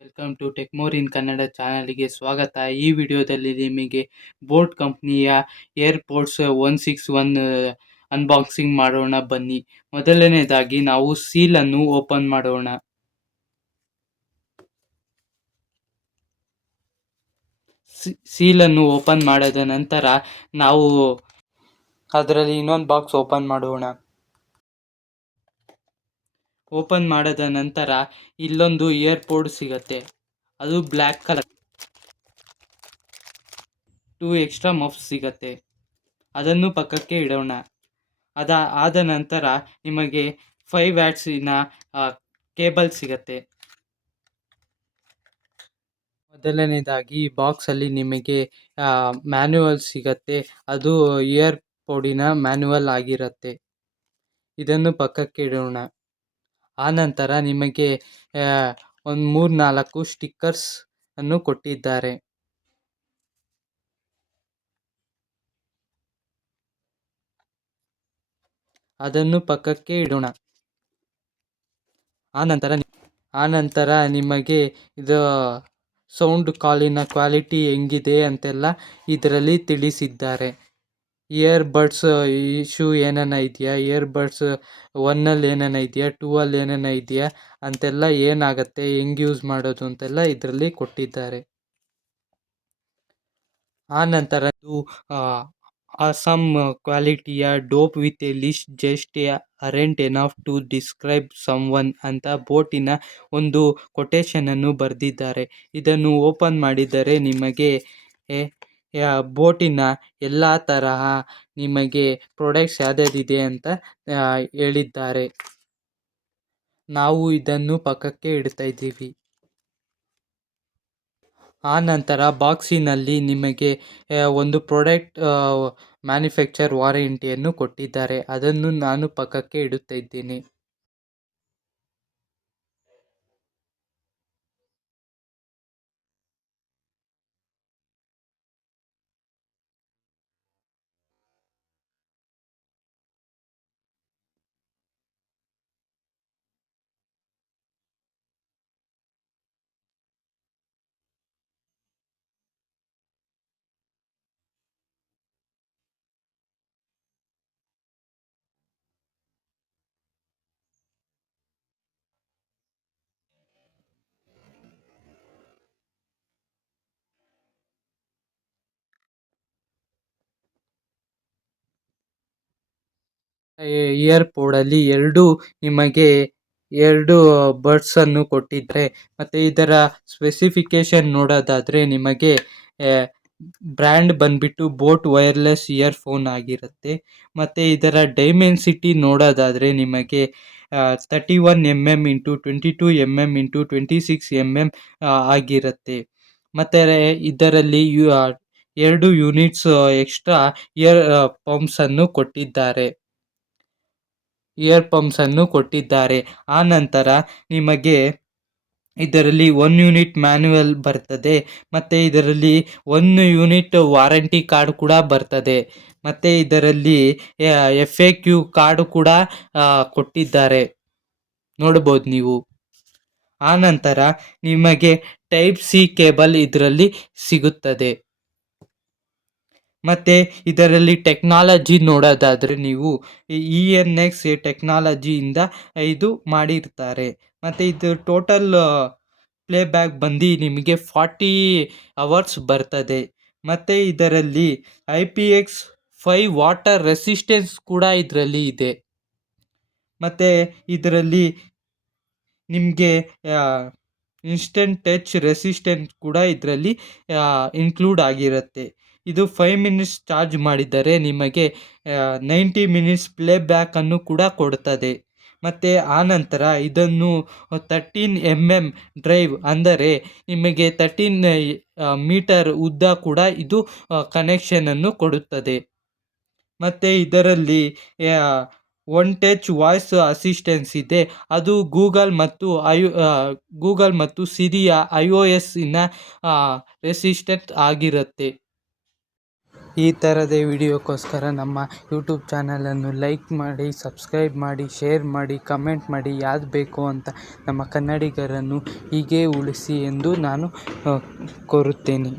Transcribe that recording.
Welcome to ಟೆಕ್ಮೋರ್ ಇನ್ ಕನ್ನಡ ಚಾನಲ್ಗೆ ಸ್ವಾಗತ. ಈ ವಿಡಿಯೋದಲ್ಲಿ ನಿಮಗೆ ಬೋಟ್ ಕಂಪ್ನಿಯ ಏರ್ಪೋರ್ಟ್ಸ್ 161 ಅನ್ಬಾಕ್ಸಿಂಗ್ ಮಾಡೋಣ ಬನ್ನಿ. ಮೊದಲನೇದಾಗಿ ನಾವು ಸೀಲನ್ನು ಓಪನ್ ಮಾಡೋಣ. ಸೀಲನ್ನು ಓಪನ್ ಮಾಡಿದ ನಂತರ ನಾವು ಅದರಲ್ಲಿ ಇನ್ನೊಂದು ಬಾಕ್ಸ್ ಓಪನ್ ಮಾಡೋಣ. ಓಪನ್ ಮಾಡಿದ ನಂತರ ಇಲ್ಲೊಂದು ಏರ್ಪೋರ್ಟ್ ಸಿಗತ್ತೆ, ಅದು ಬ್ಲ್ಯಾಕ್ ಕಲರ್. 2 ಎಕ್ಸ್ಟ್ರಾ ಮಫ್ಸ್ ಸಿಗತ್ತೆ, ಅದನ್ನು ಪಕ್ಕಕ್ಕೆ ಇಡೋಣ. ಆದ ನಂತರ ನಿಮಗೆ 5 ವ್ಯಾಟ್ಸಿನ ಕೇಬಲ್ ಸಿಗತ್ತೆ. ಮೊದಲನೇದಾಗಿ ಬಾಕ್ಸಲ್ಲಿ ನಿಮಗೆ ಮ್ಯಾನ್ಯುವಲ್ ಸಿಗತ್ತೆ, ಅದು ಏರ್ಪೋರ್ಟಿನ ಮ್ಯಾನ್ಯುವಲ್ ಆಗಿರುತ್ತೆ. ಇದನ್ನು ಪಕ್ಕಕ್ಕೆ ಇಡೋಣ. ಆನಂತರ ನಿಮಗೆ ಒಂದು 3-4 ಸ್ಟಿಕ್ಕರ್ಸ್ ಅನ್ನು ಕೊಟ್ಟಿದ್ದಾರೆ. ಅದನ್ನು ಪಕ್ಕಕ್ಕೆ ಇಡೋಣ. ಆನಂತರ ನಿಮಗೆ ಇದು ಸೌಂಡ್ ಕಾಲಿನ ಕ್ವಾಲಿಟಿ ಹೆಂಗಿದೆ ಅಂತೆಲ್ಲ ಇದರಲ್ಲಿ ತಿಳಿಸಿದ್ದಾರೆ. ಇಯರ್ಬಡ್ಸ್ ಇಶ್ಯೂ ಏನೇನ ಇದೆಯಾ, ಇಯರ್ಬಡ್ಸ್ 1ಅಲ್ಲಿ ಏನೇನ ಇದೆಯಾ, 2ಅಲ್ಲಿ ಏನೇನ ಇದೆಯಾ ಅಂತೆಲ್ಲ, ಏನಾಗುತ್ತೆ, ಹೆಂಗೆ ಯೂಸ್ ಮಾಡೋದು ಅಂತೆಲ್ಲ ಇದರಲ್ಲಿ ಕೊಟ್ಟಿದ್ದಾರೆ. ಆನಂತರ ಸಮ್ ಕ್ವಾಲಿಟಿಯ dope with a list just aren't enough to describe someone ಅಂತ ಬೋಟಿನ ಒಂದು ಕೊಟೇಶನನ್ನು ಬರೆದಿದ್ದಾರೆ. ಇದನ್ನು ಓಪನ್ ಮಾಡಿದರೆ ನಿಮಗೆ ಬೋಟಿನ ಎಲ್ಲ ತರಹ ನಿಮಗೆ ಪ್ರಾಡಕ್ಟ್ಸ್ ಯಾವ್ಯಾವ್ದಿದೆ ಅಂತ ಹೇಳಿದ್ದಾರೆ. ನಾವು ಇದನ್ನು ಪಕ್ಕಕ್ಕೆ ಇಡ್ತಾ ಇದ್ದೀವಿ. ಆನಂತರ ಬಾಕ್ಸಿನಲ್ಲಿ ನಿಮಗೆ ಒಂದು ಪ್ರಾಡಕ್ಟ್ ಮ್ಯಾನುಫ್ಯಾಕ್ಚರ್ ವಾರಂಟಿಯನ್ನು ಕೊಟ್ಟಿದ್ದಾರೆ, ಅದನ್ನು ನಾನು ಪಕ್ಕಕ್ಕೆ ಇಡುತ್ತಾ ಇದ್ದೀನಿ. ಏರ್ಪೋರ್ಟಲ್ಲಿ ನಿಮಗೆ 2 ಬಡ್ಸನ್ನು ಕೊಟ್ಟಿದ್ದಾರೆ. ಮತ್ತು ಇದರ ಸ್ಪೆಸಿಫಿಕೇಶನ್ ನೋಡೋದಾದರೆ ನಿಮಗೆ ಬ್ರ್ಯಾಂಡ್ ಬಂದ್ಬಿಟ್ಟು ಬೋಟ್ ವೈರ್ಲೆಸ್ ಇಯರ್ಫೋನ್ ಆಗಿರುತ್ತೆ. ಮತ್ತು ಇದರ ಡೈಮೆನ್ಸಿಟಿ ನೋಡೋದಾದರೆ ನಿಮಗೆ 31mm x 22mm x 26mm ಆಗಿರುತ್ತೆ. ಮತ್ತು ಇದರಲ್ಲಿ 2 ಯೂನಿಟ್ಸ್ ಎಕ್ಸ್ಟ್ರಾ ಇಯರ್ ಪಂಪ್ಸನ್ನು ಕೊಟ್ಟಿದ್ದಾರೆ. ಆನಂತರ ನಿಮಗೆ ಇದರಲ್ಲಿ 1 ಯೂನಿಟ್ ಮ್ಯಾನ್ಯುವಲ್ ಬರ್ತದೆ, ಮತ್ತು ಇದರಲ್ಲಿ 1 ಯೂನಿಟ್ ವಾರಂಟಿ ಕಾರ್ಡ್ ಕೂಡ ಬರ್ತದೆ. ಮತ್ತು ಇದರಲ್ಲಿ FAQ ಕಾರ್ಡ್ ಕೂಡ ಕೊಟ್ಟಿದ್ದಾರೆ, ನೋಡ್ಬೋದು ನೀವು. ಆನಂತರ ನಿಮಗೆ ಟೈಪ್ ಸಿ ಕೇಬಲ್ ಇದರಲ್ಲಿ ಸಿಗುತ್ತದೆ. ಮತ್ತು ಇದರಲ್ಲಿ ಟೆಕ್ನಾಲಜಿ ನೋಡೋದಾದರೆ ನೀವು ENX ಟೆಕ್ನಾಲಜಿಯಿಂದ ಇದು ಮಾಡಿರ್ತಾರೆ. ಮತ್ತು ಇದು ಟೋಟಲ್ ಪ್ಲೇಬ್ಯಾಕ್ ಬಂದು ನಿಮಗೆ 40 ಅವರ್ಸ್ ಬರ್ತದೆ. ಮತ್ತು ಇದರಲ್ಲಿ IPX5 ವಾಟರ್ ರೆಸಿಸ್ಟೆನ್ಸ್ ಕೂಡ ಇದರಲ್ಲಿ ಇದೆ. ಮತ್ತು ಇದರಲ್ಲಿ ನಿಮಗೆ ಇನ್ಸ್ಟೆಂಟ್ ಟಚ್ ರೆಸಿಸ್ಟೆನ್ಸ್ ಕೂಡ ಇದರಲ್ಲಿ ಇನ್ಕ್ಲೂಡ್ ಆಗಿರುತ್ತೆ. ಇದು 5 ಮಿನಿಟ್ಸ್ ಚಾರ್ಜ್ ಮಾಡಿದರೆ ನಿಮಗೆ 90 ಮಿನಿಟ್ಸ್ ಪ್ಲೇಬ್ಯಾಕನ್ನು ಕೂಡ ಕೊಡ್ತದೆ. ಮತ್ತು ಆನಂತರ ಇದನ್ನು 13mm ಡ್ರೈವ್, ಅಂದರೆ ನಿಮಗೆ 13 ಮೀಟರ್ ಉದ್ದ ಕೂಡ ಇದು ಕನೆಕ್ಷನನ್ನು ಕೊಡುತ್ತದೆ. ಮತ್ತು ಇದರಲ್ಲಿ 1 ಟಚ್ ವಾಯ್ಸ್ ಅಸಿಸ್ಟೆನ್ಸ್ ಇದೆ, ಅದು ಗೂಗಲ್ ಮತ್ತು ಸಿರಿಯ iOSನ ರೆಸಿಸ್ಟೆಂಟ್ ಆಗಿರುತ್ತೆ. ಈ ಥರದೇ ವಿಡಿಯೋಕ್ಕೋಸ್ಕರ ನಮ್ಮ ಯೂಟ್ಯೂಬ್ ಚಾನಲನ್ನು ಲೈಕ್ ಮಾಡಿ, ಸಬ್ಸ್ಕ್ರೈಬ್ ಮಾಡಿ, ಶೇರ್ ಮಾಡಿ, ಕಮೆಂಟ್ ಮಾಡಿ. ಯಾವ್ದು ಬೇಕು ಅಂತ ನಮ್ಮ ಕನ್ನಡಿಗರನ್ನು ಹೀಗೆ ಉಳಿಸಿ ಎಂದು ನಾನು ಕೋರುತ್ತೇನೆ.